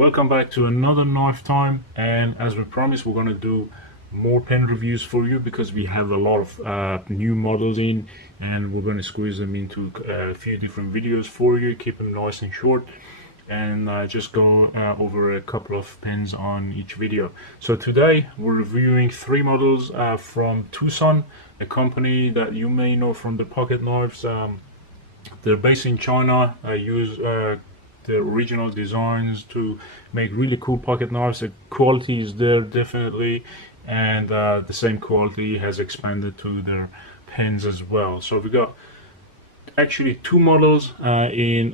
Welcome back to another knife time, and as we promised, we're going to do more pen reviews for you because we have a lot of new models in, and we're going to squeeze them into a few different videos for you, keep them nice and short, and just go over a couple of pens on each video. So today we're reviewing three models from Tucson, a company that you may know from the pocket knives. They're based in China. Use the original designs to make really cool pocket knives. The quality is there definitely, and the same quality has expanded to their pens as well. So we got actually two models in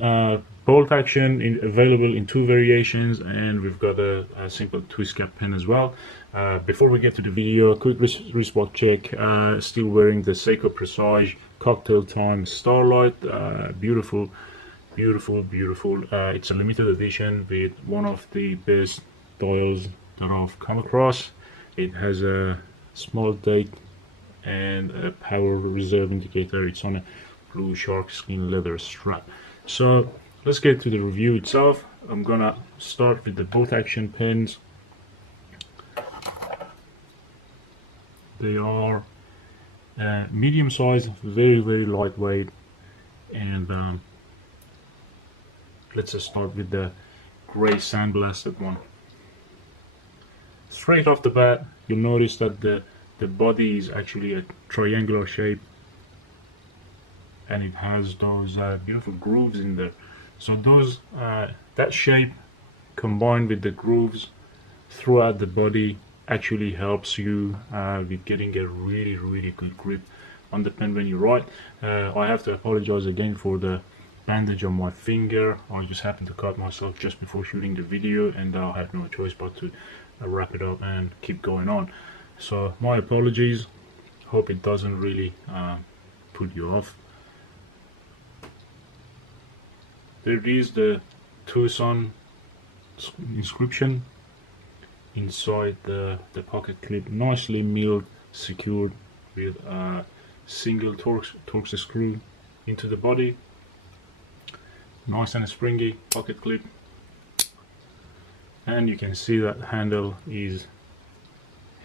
bolt action, available in two variations, and we've got a simple twist cap pen as well. Before we get to the video, quick wristwatch check. Still wearing the Seiko Presage Cocktail Time Starlight. Beautiful. It's a limited edition with one of the best dials that I've come across. It has a small date and a power reserve indicator. It's on a blue shark skin leather strap. So let's get to the review itself. I'm gonna start with the bolt action pens. They are medium size, very lightweight, and let's just start with the gray Sandblasted one. Straight off the bat, you'll notice that the body is actually a triangular shape, and it has those beautiful grooves in there. So those that shape combined with the grooves throughout the body actually helps you with getting a really good grip on the pen when you write. I have to apologize again for the bandage on my finger. I just happened to cut myself just before shooting the video, and I had no choice but to wrap it up and keep going on. So my apologies. Hope it doesn't really put you off. There is the Tucson inscription inside the pocket clip, nicely milled, secured with a single Torx screw into the body. Nice and springy pocket clip, and you can see that handle is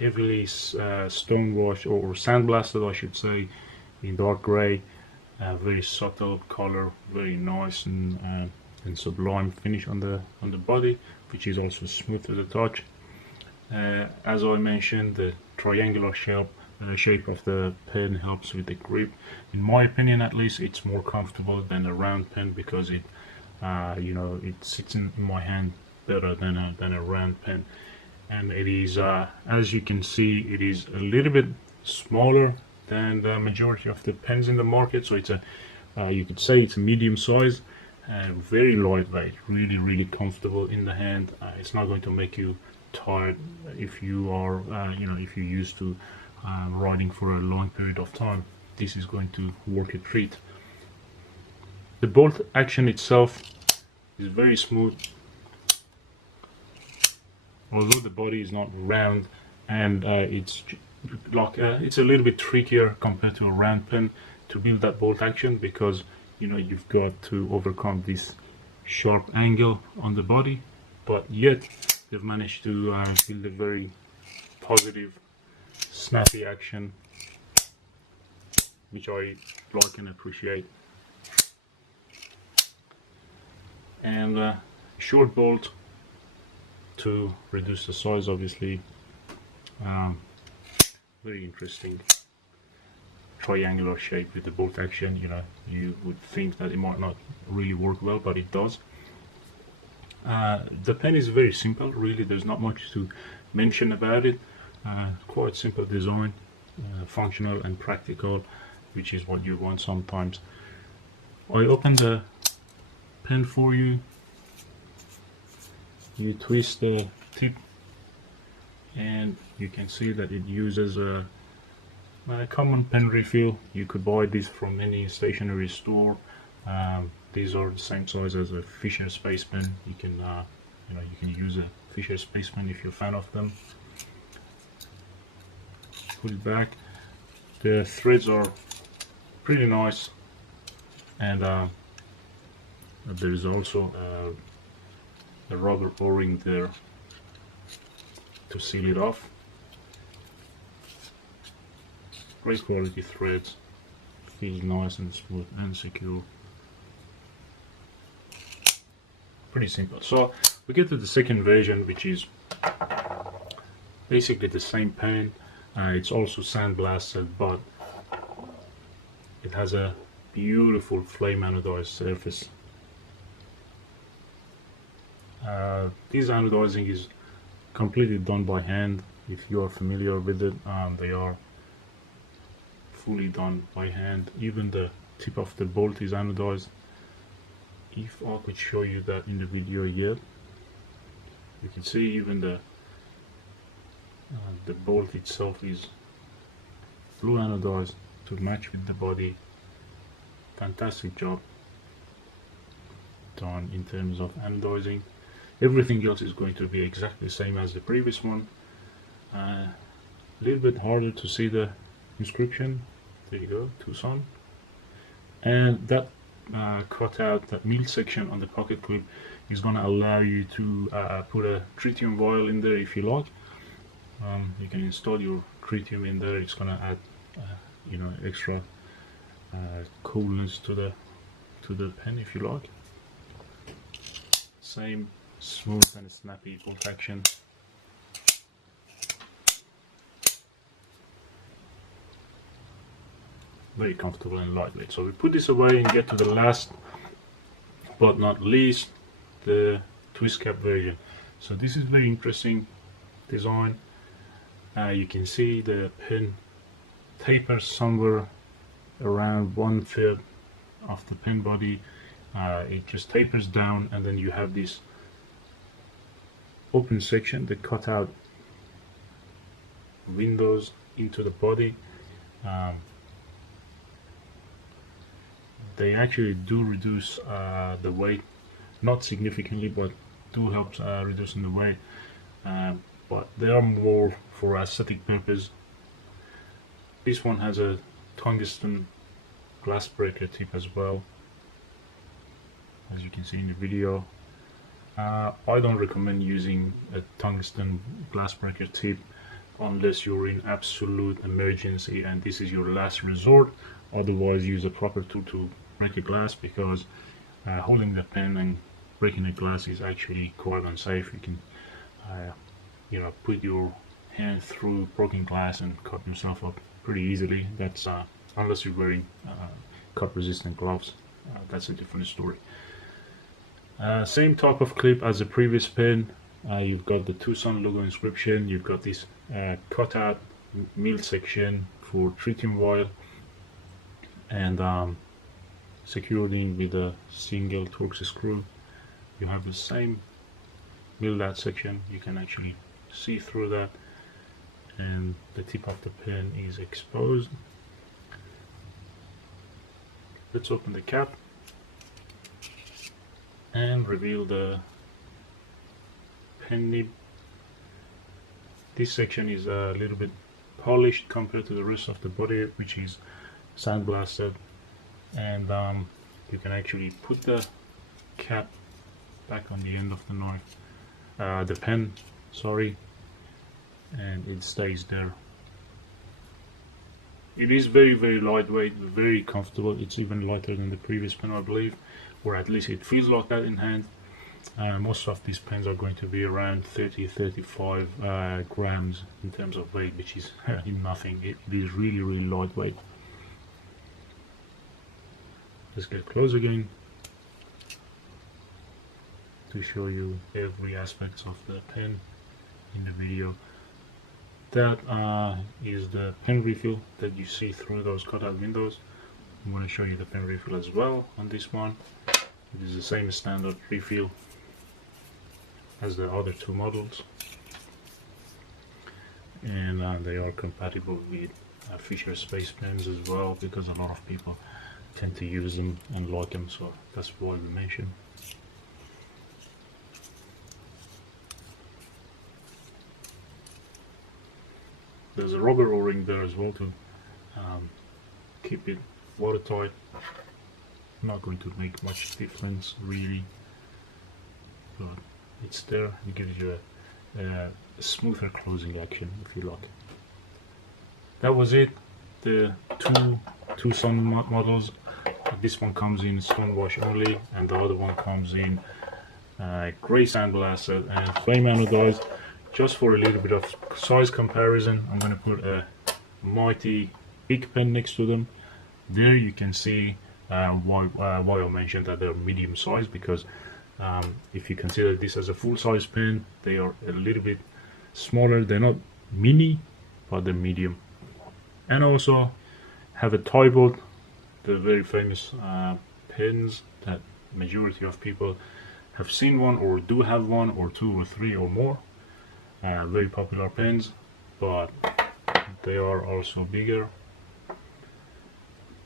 heavily stonewashed or sandblasted, I should say, in dark gray. Very subtle color, very nice and sublime finish on the body, which is also smooth to the touch. As I mentioned, the triangular shape of the pen helps with the grip. In my opinion, at least, it's more comfortable than a round pen because it it sits in my hand better than a round pen. And it is, as you can see, it is a little bit smaller than the majority of the pens in the market. So it's you could say it's a medium size and very lightweight, really comfortable in the hand. It's not going to make you tired if you are if you're used to riding for a long period of time. This is going to work a treat. The bolt action itself is very smooth, although the body is not round, and it's a little bit trickier compared to a round pen to build that bolt action, because you've got to overcome this sharp angle on the body, but yet they've managed to build a very positive, snappy action, which I like and appreciate. And short bolt to reduce the size, obviously. Very interesting triangular shape with the bolt action. You would think that it might not really work well, but it does. The pen is very simple, really. There's not much to mention about it. Quite simple design, functional and practical, which is what you want sometimes. I open the pen for you. You twist the tip, and you can see that it uses a common pen refill. You could buy this from any stationery store. These are the same size as a Fisher Space Pen. You can you can use a Fisher Space Pen if you're a fan of them. Put it back. The threads are pretty nice, and there is also a rubber o-ring there to seal it off. Great quality threads, feels nice and smooth and secure. Pretty simple. So we get to the second version, which is basically the same pen. It's also sandblasted, but it has a beautiful flame anodized surface. This anodizing is completely done by hand. If you are familiar with it, they are fully done by hand. Even the tip of the bolt is anodized. If I could show you that in the video yet, you can see even the bolt itself is blue anodized to match with the body. Fantastic job done in terms of anodizing. Everything else is going to be exactly the same as the previous one. A little bit harder to see the inscription. There you go, Tucson. And that cutout, that mill section on the pocket clip is going to allow you to put a tritium vial in there if you like. You can install your tritium in there. It's going to add you know, extra coolness to the pen if you like. Same smooth and snappy bolt action. Very comfortable and lightweight. So we put this away and get to the last but not least, the twist cap version. So this is very interesting design. You can see the pen tapers somewhere around 1/3 of the pen body. It just tapers down, and then you have this open section that cut out windows into the body. They actually do reduce the weight, not significantly, but do help reducing the weight. But they are more for aesthetic purpose. This one has a tungsten glass breaker tip as well, as you can see in the video. I don't recommend using a tungsten glass breaker tip unless you're in absolute emergency and this is your last resort. Otherwise, use a proper tool to break a glass, because holding the pen and breaking a glass is actually quite unsafe. You can you know, put your hand through broken glass and cut yourself up pretty easily. That's unless you're wearing cut resistant gloves. That's a different story. Same type of clip as the previous pen. You've got the Tucson logo inscription. You've got this cutout mill section for tritium vial, and secured in with a single Torx screw. You have the same milled out section. You can actually see through that, and the tip of the pen is exposed. Let's open the cap and reveal the pen nib. This section is a little bit polished compared to the rest of the body, which is sandblasted, and you can actually put the cap back on the end of the knife, the pen, sorry, and it stays there. It is very, very lightweight, very comfortable. It's even lighter than the previous pen, I believe, or at least it feels like that in hand. Most of these pens are going to be around 30-35 grams in terms of weight, which is nothing. It is really, really lightweight. Let's get close again to show you every aspect of the pen in the video. That is the pen refill that you see through those cutout windows. I'm going to show you the pen refill as well on this one. It is the same standard refill as the other two models, and they are compatible with Fisher Space pens as well, because a lot of people tend to use them and like them, so that's why we mention. There's a rubber o-ring there as well to keep it watertight. Not going to make much difference really, but it's there. It gives you a smoother closing action if you like. That was it. The two Tucson models. This one comes in stonewash only, and the other one comes in gray sandblasted and flame anodized. Just for a little bit of size comparison, I'm going to put a mighty big pen next to them. There you can see why I mentioned that they're medium size, because if you consider this as a full-size pen, they are a little bit smaller. They're not mini, but they're medium. And also have a Tybolt, the very famous pens that majority of people have seen one or do have one or two or three or more. Very popular pens, but they are also bigger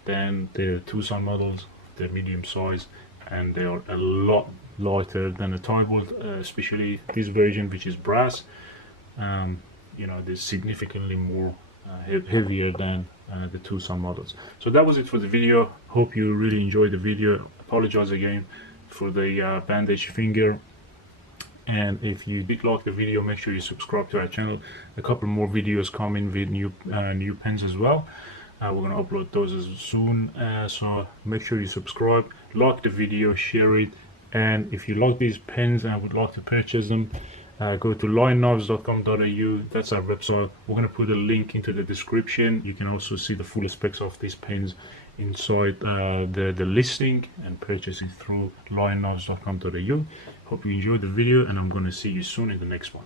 than the Tucson models. They're medium size and they are a lot lighter than the Tybolt, especially this version, which is brass. You know, they're significantly more heavier than the Tucson models. So that was it for the video. Hope you really enjoyed the video. Apologize again for the bandaged finger. And if you did like the video, make sure you subscribe to our channel. A couple more videos coming with new pens as well. We're going to upload those soon, so make sure you subscribe, like the video, share it, and if you like these pens and would like to purchase them, go to lionknives.com.au. that's our website. We're going to put a link into the description. You can also see the full specs of these pens inside the listing, and purchase it through lionknives.com.au. Hope you enjoyed the video, and I'm going to see you soon in the next one.